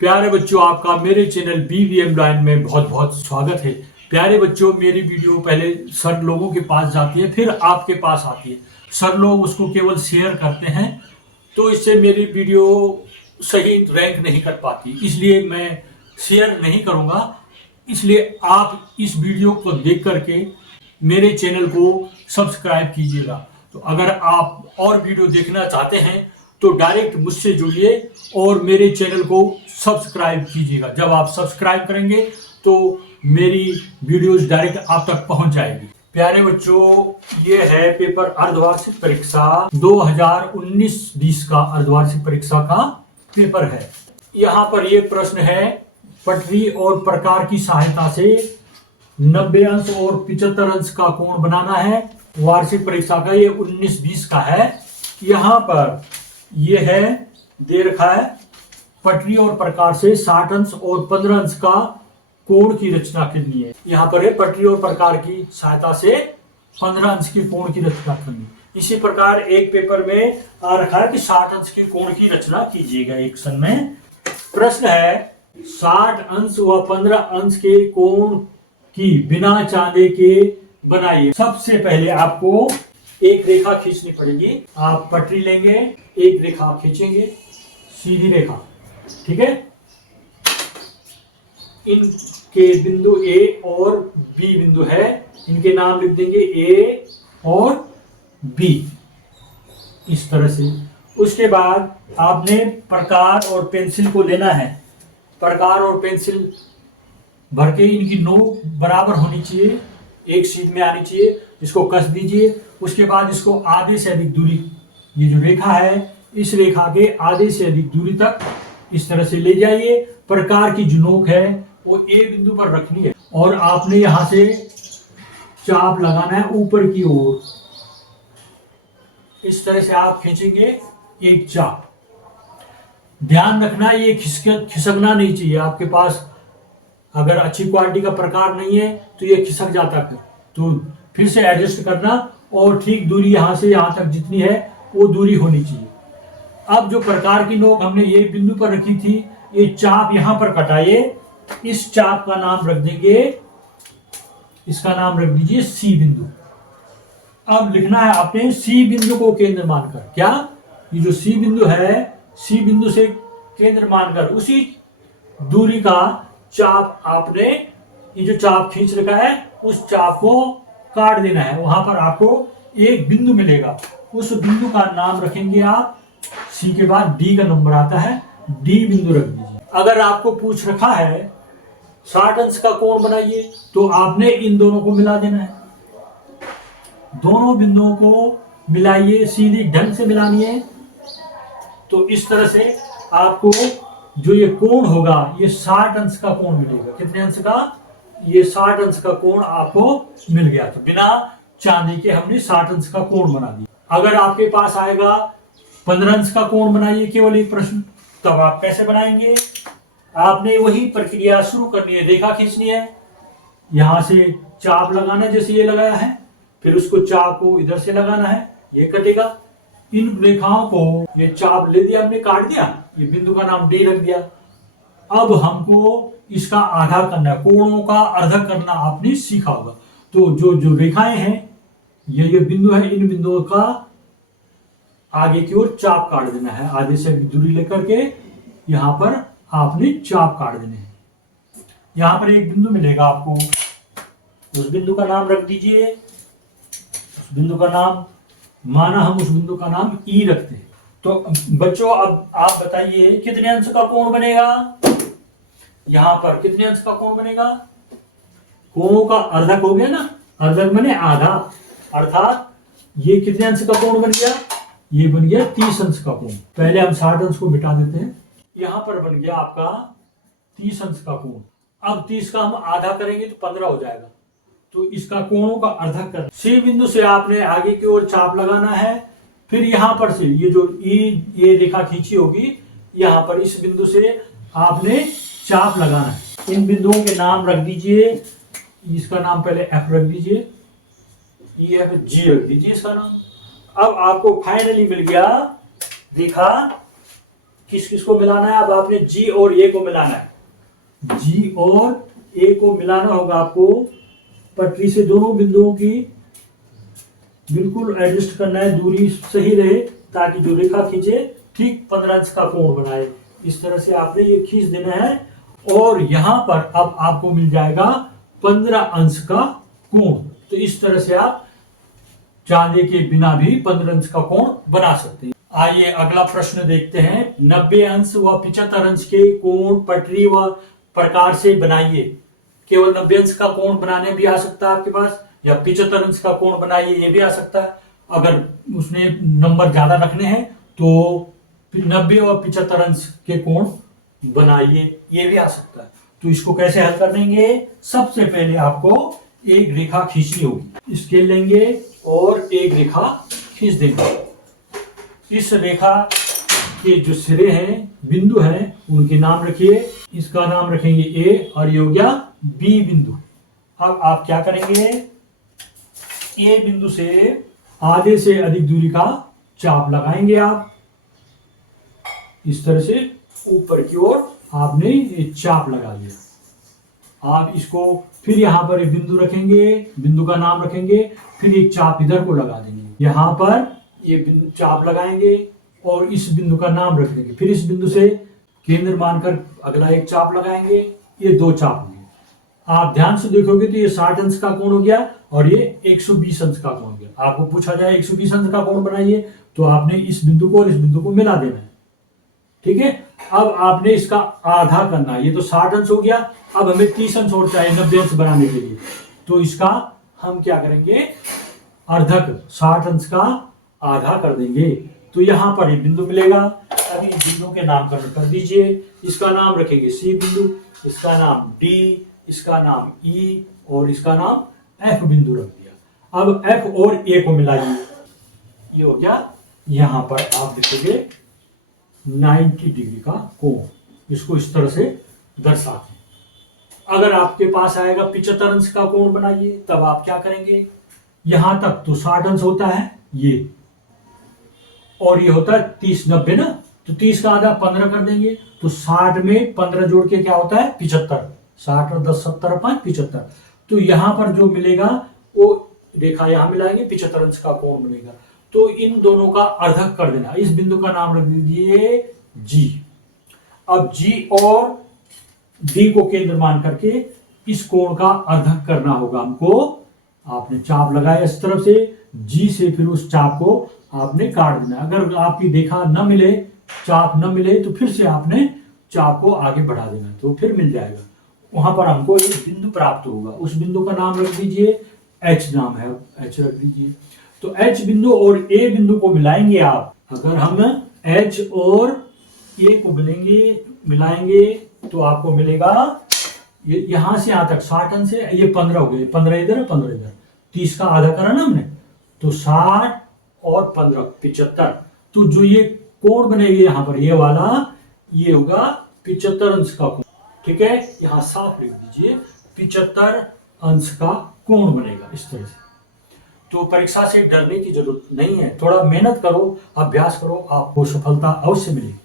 प्यारे बच्चों, आपका मेरे चैनल BVM लाइन में बहुत बहुत स्वागत है। प्यारे बच्चों, मेरी वीडियो पहले सर लोगों के पास जाती है, फिर आपके पास आती है। सर लोग उसको केवल शेयर करते हैं, तो इससे मेरी वीडियो सही रैंक नहीं कर पाती, इसलिए मैं शेयर नहीं करूंगा। इसलिए आप इस वीडियो को देख करके मेरे चैनल को सब्सक्राइब कीजिएगा। तो अगर आप और वीडियो देखना चाहते हैं तो डायरेक्ट मुझसे जुड़िए और मेरे चैनल को सब्सक्राइब कीजिएगा। जब आप सब्सक्राइब करेंगे तो मेरी वीडियोस डायरेक्ट आप तक पहुंच जाएगी। प्यारे बच्चों, ये है पेपर अर्धवार्षिक परीक्षा 2019-20 का अर्धवार्षिक परीक्षा का पेपर है। यहाँ पर ये प्रश्न है, पटरी और प्रकार की सहायता से 90 अंश और 75 अंश का कोण बनाना है। वार्षिक परीक्षा का ये 19-20 का है। यहाँ पर ये है, दे रखा है, पटरी और प्रकार से 60 अंश और 15 अंश का कोण की रचना करनी है। यहाँ पर है, पटरी और प्रकार की सहायता से 15 अंश की कोण की रचना करनी। इसी प्रकार एक पेपर में आ रखा है कि 60 अंश की कोण की रचना कीजिएगा एक सन में। प्रश्न है, 60 अंश व 15 अंश के कोण की बिना चांदे के बनाइए। सबसे पहले आपको एक रेखा खींचनी पड़ेगी। आप पटरी लेंगे, एक रेखा खींचेंगे, सीधी रेखा, ठीक है। इनके बिंदु A और B बिंदु है, इनके नाम लिख देंगे A और B, इस तरह से। उसके बाद आपने प्रकार और पेंसिल को लेना है। प्रकार और पेंसिल भर के इनकी नोक बराबर होनी चाहिए, एक सीध में आनी चाहिए। इसको कस दीजिए। उसके बाद इसको आधे से अधिक दूरी, ये जो रेखा है, इस रेखा के आधे से अधिक दूरी तक इस तरह से ले जाइए। प्रकार की जो नोक है वो A बिंदु पर रखनी है और आपने यहां से चाप लगाना है ऊपर की ओर। इस तरह से आप खींचेंगे एक चाप। ध्यान रखना, ये खिसकना नहीं चाहिए। आपके पास अगर अच्छी क्वालिटी का प्रकार नहीं है तो ये खिसक जाता है, तो फिर से एडजस्ट करना और ठीक दूरी यहां से यहां तक जितनी है वो दूरी होनी चाहिए। अब जो प्रकार की नोक हमने ये बिंदु पर रखी थी, ये चाप यहां पर कटाइए। इस चाप का नाम रख देंगे, इसका नाम रख दीजिए C बिंदु। अब लिखना है आपने C बिंदु को केंद्र मानकर। क्या? ये जो C बिंदु है, C बिंदु से केंद्र मानकर उसी दूरी का चाप आपने, ये जो चाप खींच रखा है, उस चाप को काट देना है। वहां पर आपको एक बिंदु मिलेगा, उस बिंदु का नाम रखेंगे आप। C के बाद D का नंबर आता है, D बिंदु रख दीजिए। अगर आपको पूछ रखा है 60 अंश का कोण बनाइए, तो आपने इन दोनों को मिला देना है। दोनों बिंदुओं को मिलाइए, सीधी ढंग से मिलानी है। तो इस तरह से आपको जो ये कोण होगा, ये 60 अंश का कोण मिलेगा। कितने अंश का? ये 60 अंश का कोण आपको मिल गया। तो बिना चांदी के हमने 60 अंश का कोण बना दिया। अगर आपके पास आएगा 15 अंश का कोण बनाइए, केवल एक प्रश्न, तब आप कैसे बनाएंगे? आपने वही प्रक्रिया शुरू करनी है। रेखा खींचनी है, यहां से चाप लगाना है जैसे ये लगाया है, फिर उसको चाप को इधर से लगाना है, ये कटेगा। इन रेखाओं को, ये चाप ले दिया हमने, काट दिया, ये बिंदु का नाम D रख दिया। अब हमको इसका आधा करना है, कोणों का अर्धक करना आपने सीखा होगा। तो जो जो रेखाएं हैं, ये बिंदु है, इन बिंदुओं का आगे की ओर चाप काट देना है। आधे से दूरी लेकर के यहां पर आपने चाप काट देने हैं। यहां पर एक बिंदु मिलेगा आपको, उस बिंदु का नाम रख दीजिए। उस बिंदु का नाम, माना हम उस बिंदु का नाम E रखते हैं। तो बच्चों, अब आप बताइए कितने अंश का कोण बनेगा? यहां पर कितने अंश का कोण बनेगा? कोणों का अर्धक हो गया ना, अर्धक बने आधा, अर्थात ये कितने अंश का कोण बन गया? ये बन गया 30 अंश का कोण। पहले हम 60 अंश को मिटा देते हैं। यहां पर बन गया आपका 30 अंश का कोण। अब 30 का हम आधा करेंगे तो 15 हो जाएगा। तो इसका कोणों का अर्धक कर, C बिंदु से आपने आगे की ओर चाप लगाना है। फिर यहां पर से ये जो ये रेखा खींची होगी, यहां पर इस बिंदु से आपने चाप लगाना है। इन बिंदुओं के नाम रख दीजिए। इसका नाम पहले F रख दीजिए, EF G रख दीजिए इसका नाम। अब आपको फाइनली मिल गया रेखा किस किस को मिलाना है? अब आपने जी और ए को मिलाना है। जी और ए को मिलाना होगा आपको। पटरी से दोनों बिंदुओं की बिल्कुल एडजस्ट करना है, दूरी सही रहे ताकि जो रेखा खींचे ठीक 15 अंश का कोण बनाए। इस तरह से आपने ये खींच देना है और यहां पर अब आपको मिल जाएगा 15 अंश का कोण। तो इस तरह से आप चांदे के बिना भी 15 अंश का कोण बना सकते हैं। आइए अगला प्रश्न देखते हैं। 90 अंश व 75 अंश के कोण पटरी व प्रकार से बनाइए। केवल 90 अंश का कोण बनाने भी आ सकता है आपके पास, या 75 अंश का कोण बनाइए ये भी आ सकता है। अगर उसने नंबर ज्यादा रखने हैं तो 90 और 75 अंश के कोण बनाइए ये भी आ सकता है। तो इसको कैसे हल कर लेंगे? सबसे पहले आपको एक रेखा खींचनी होगी। स्केल लेंगे और एक रेखा खींच देंगे। इस रेखा के जो सिरे हैं, बिंदु हैं, उनके नाम रखिए। इसका नाम रखेंगे ए और ये हो गया बी बिंदु। अब आप क्या करेंगे? ए बिंदु से आधे से अधिक दूरी का चाप लगाएंगे। आप इस तरह से ऊपर की ओर आपने ये चाप लगा लिया। आप इसको फिर यहां पर एक बिंदु रखेंगे, बिंदु का नाम रखेंगे, फिर एक चाप इधर को लगा देंगे। यहां पर ये बिंदु चाप लगाएंगे और इस बिंदु का नाम रख देंगे। फिर इस बिंदु से केंद्र मानकर अगला एक चाप लगाएंगे। ये दो चाप होंगे। आप ध्यान से देखोगे तो ये 60 अंश का कोण हो गया और ये 120 अंश का कोण हो गया। आपको पूछा जाए 120 अंश का कोण बनाइए तो आपने इस बिंदु को और इस बिंदु को मिला देना है। ठीक है। अब आपने इसका आधा करना है। ये तो 60 अंश हो गया। अब हमें 30 अंश और चाहिए 90 अंश बनाने के लिए। तो इसका हम क्या करेंगे? अर्धक 60 अंश का आधा कर देंगे। तो यहां पर ये बिंदु मिलेगा। अभी इस बिंदु के नामकरण कर दीजिए। इसका नाम रखेंगे सी बिंदु, इसका नाम डी, इसका नाम ई और इसका नाम एफ बिंदु रख दिया। अब एफ और ए को मिलाइए। ये हो गया। यहां पर आप देखोगे 90 डिग्री का कोण। इसको इस तरह से दर्शाते हैं। अगर आपके पास आएगा 75 अंश का कोण बनाइए, तब आप क्या करेंगे? यहां तक तो 60 अंश होता है ये, और ये होता है 30 90 ना, तो 30 का आधा 15 कर देंगे। तो 60 में 15 जोड़ के क्या होता है? 75। 60 और 10 70 5 75। तो यहां पर जो मिलेगा वो रेखा यहां मिलाएंगे, 75 अंश का कोण बनेगा। तो इन दोनों का अर्धक कर देना। इस बिंदु का नाम रख दीजिए जी। अब जी और डी को केंद्र मान करके इस कोण का अर्धक करना होगा हमको। आपने चाप लगाया इस तरफ से, जी से फिर उस चाप को आपने काट देना। अगर आपकी रेखा न मिले, चाप न मिले, तो फिर से आपने चाप को आगे बढ़ा देना, तो फिर मिल जाएगा। वहां पर हमको एक बिंदु प्राप्त होगा। उस बिंदु का नाम रख दीजिए एच, नाम है एच रख दीजिए। तो एच बिंदु और ए बिंदु को मिलाएंगे आप। अगर हम एच और ए को मिलाएंगे तो आपको मिलेगा ये यहां से यहां तक 60 अंश है। ये 15 हो गए, 15 इधर 15 इधर, 30 का आधा करा ना हमने, तो 60 और 15 75। तो जो ये कोण बनेगा यहां पर ये वाला, ये होगा 75 अंश का कोण। ठीक है। यहां साफ लिख दीजिए 75 अंश का कोण बनेगा इस तरह से। तो परीक्षा से डरने की जरूरत नहीं है। थोड़ा मेहनत करो, अभ्यास करो, आपको सफलता अवश्य मिलेगी।